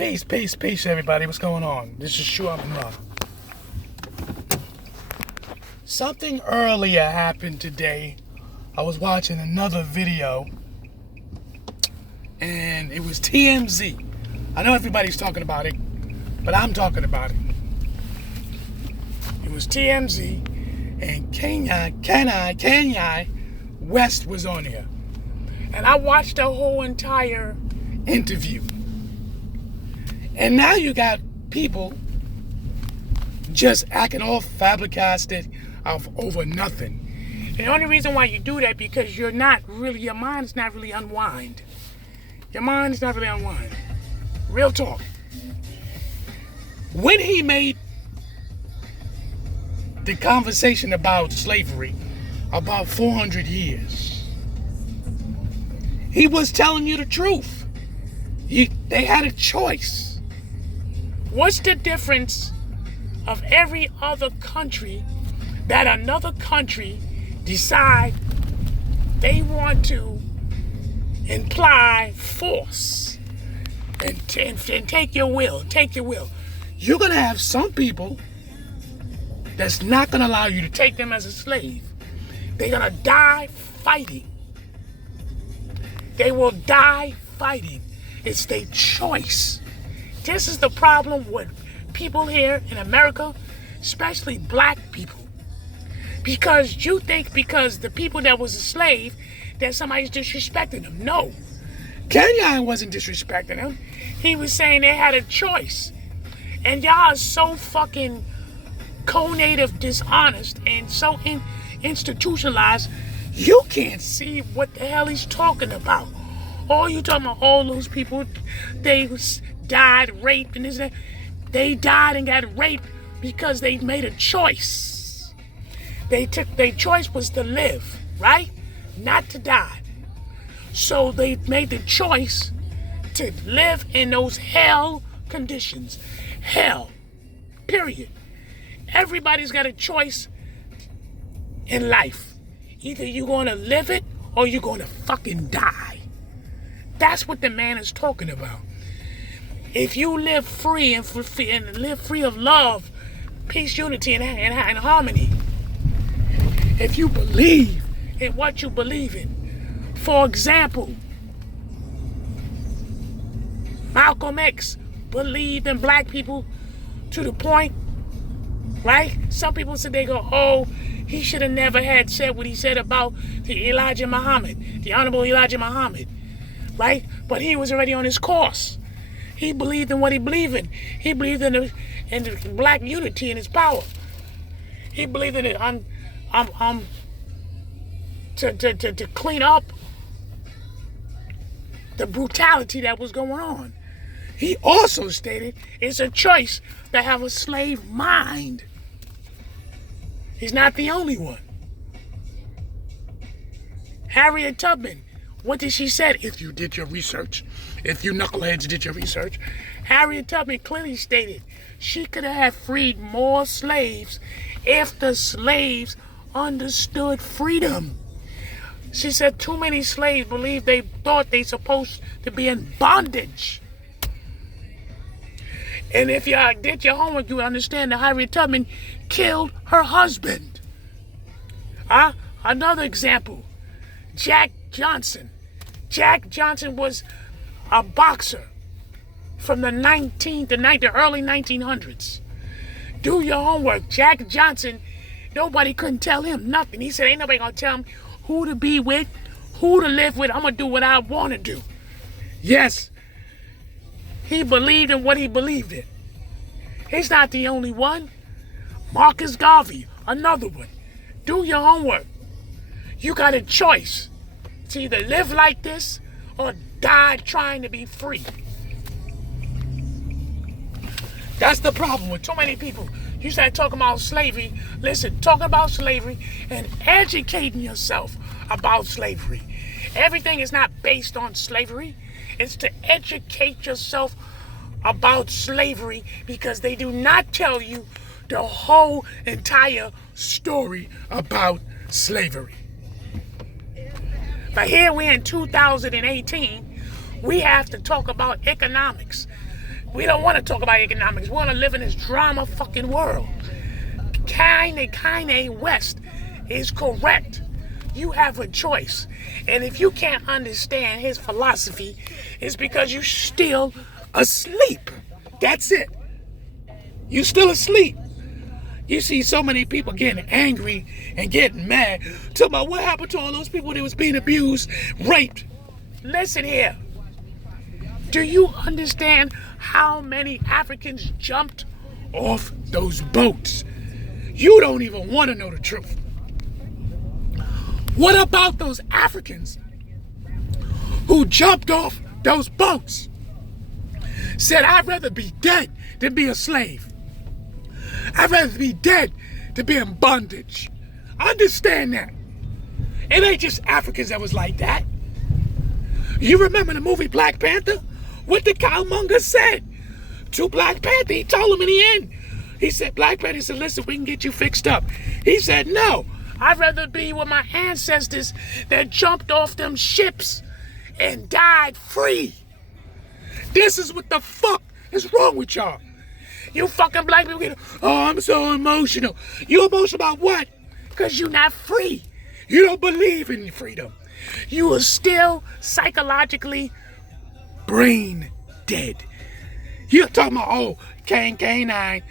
Peace, everybody. What's going on? This is SHU. Something earlier happened today. I was watching another video, and it was TMZ. I know everybody's talking about it, but I'm talking about it. It was TMZ, and Kanye West was on here. And I watched the whole entire interview. And now you got people just acting all flabbergasted over nothing. And the only reason why you do that because your mind is not really unwind. Your mind is not really unwind. Real talk. When he made the conversation about slavery about 400 years, he was telling you the truth. They had a choice. What's the difference of every other country that another country decide they want to imply force and take your will? You're going to have some people that's not going to allow you to take them as a slave. They're going to die fighting. They will die fighting. It's their choice. This is the problem with people here in America, especially black people. Because you think because the people that was a slave, that somebody's disrespecting them. No. Kanye wasn't disrespecting them. He was saying they had a choice. And y'all are so fucking co-native dishonest and so institutionalized, you can't see what the hell he's talking about. All you talking about, all those people, they died, raped, and this and that. They died and got raped because they made a choice. Their choice was to live, right? Not to die. So they made the choice to live in those hell conditions. Hell. Period. Everybody's got a choice in life. Either you're going to live it or you're going to fucking die. That's what the man is talking about. If you live free and live free of love, peace, unity, and harmony, if you believe in what you believe in, for example, Malcolm X believed in black people to the point, right? Some people said they go, oh, he should have never had said what he said about the Honorable Elijah Muhammad. Right? But he was already on his course. He believed in what he believed in. He believed in the black unity and his power. He believed in it to clean up the brutality that was going on. He also stated it's a choice to have a slave mind. He's not the only one. Harriet Tubman, what did she say? If you did your research, if you knuckleheads did your research, Harriet Tubman clearly stated she could have freed more slaves if the slaves understood freedom. She said too many slaves thought they supposed to be in bondage. And if you did your homework, you would understand that Harriet Tubman killed her husband. Another example, Jack Johnson. Jack Johnson was a boxer from the early 1900s. Do your homework. Jack Johnson, nobody couldn't tell him nothing. He said, ain't nobody gonna tell him who to be with, who to live with. I'm gonna do what I wanna do. Yes, he believed in what he believed in. He's not the only one. Marcus Garvey, another one. Do your homework. You got a choice to either live like this or die trying to be free. That's the problem with too many people. You start talking about slavery. Listen, talking about slavery and educating yourself about slavery. Everything is not based on slavery. It's to educate yourself about slavery because they do not tell you the whole entire story about slavery. But here we're in 2018, we have to talk about economics. We don't want to talk about economics. We want to live in this drama fucking world. Kanye West is correct. You have a choice. And if you can't understand his philosophy, it's because you're still asleep. That's it. You still asleep. You see so many people getting angry and getting mad. Talking about what happened to all those people that was being abused, raped. Listen here. Do you understand how many Africans jumped off those boats? You don't even want to know the truth. What about those Africans who jumped off those boats? Said, I'd rather be dead than be a slave. I'd rather be dead than be in bondage. Understand that. It ain't just Africans that was like that. You remember the movie Black Panther? What the cowmonger said to Black Panther? He told him in the end. He said, Black Panther said, listen, we can get you fixed up. He said, no, I'd rather be with my ancestors that jumped off them ships and died free. This is what the fuck is wrong with y'all. You fucking black people get, oh, I'm so emotional. You emotional about what? Because you're not free. You don't believe in freedom. You are still psychologically brain dead. You're talking about, oh, K9.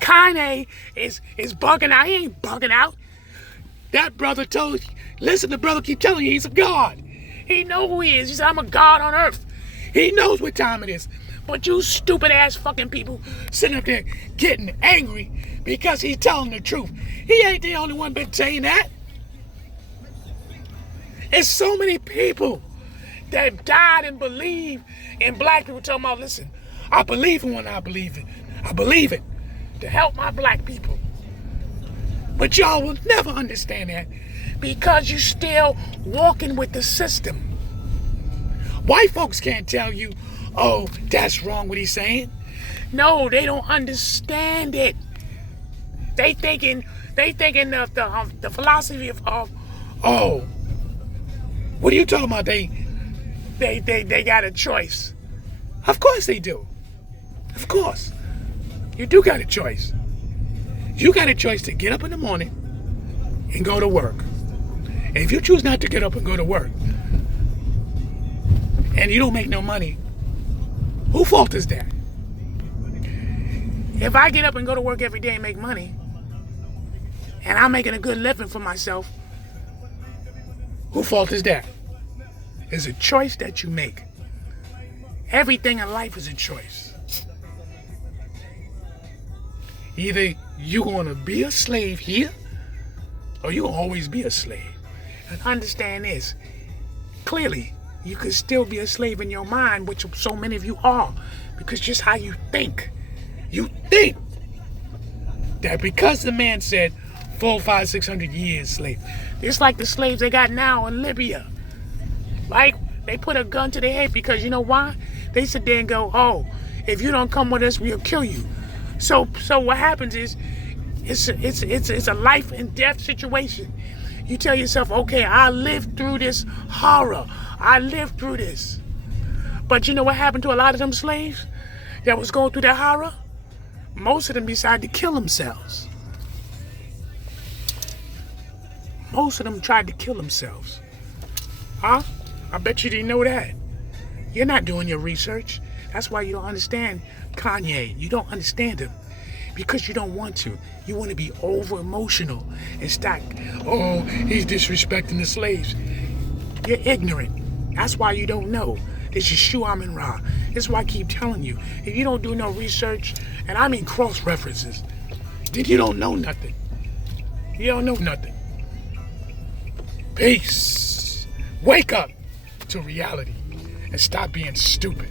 Kanye is bugging out. He ain't bugging out. That brother told you, listen, the brother keep telling you he's a God. He know who he is. He said, I'm a God on earth. He knows what time it is. But you stupid ass fucking people sitting up there getting angry because he's telling the truth. He ain't the only one been saying that. There's so many people that died and believe in black people talking about, listen, I believe in what I believe in. I believe it to help my black people. But y'all will never understand that because you're still walking with the system. White folks can't tell you, oh, that's wrong what he's saying. No, they don't understand it. They thinking of the philosophy of oh, what are you talking about? They got a choice. Of course they do. Of course. You do got a choice. You got a choice to get up in the morning and go to work. And if you choose not to get up and go to work, and you don't make no money, whose fault is that? If I get up and go to work every day and make money, and I'm making a good living for myself, whose fault is that? It's a choice that you make. Everything in life is a choice. Either you're going to be a slave here, or you're going to always be a slave. And understand this, clearly, you could still be a slave in your mind, which so many of you are, because just how you think. You think that because the man said 400, 500, 600 years slave, it's like the slaves they got now in Libya. Like, they put a gun to their head because you know why? They sit there and go, oh, if you don't come with us, we'll kill you. So what happens is, it's a life and death situation. You tell yourself, okay, I lived through this horror. I lived through this. But you know what happened to a lot of them slaves that was going through that horror? Most of them decided to kill themselves. Most of them tried to kill themselves. Huh? I bet you didn't know that. You're not doing your research. That's why you don't understand Kanye. You don't understand him. Because you don't want to. You want to be over emotional and start, oh, he's disrespecting the slaves. You're ignorant. That's why you don't know. This is SHU Amun Ra. That's why I keep telling you. If you don't do no research, and I mean cross references, then you don't know nothing. You don't know nothing. Peace. Wake up to reality and stop being stupid.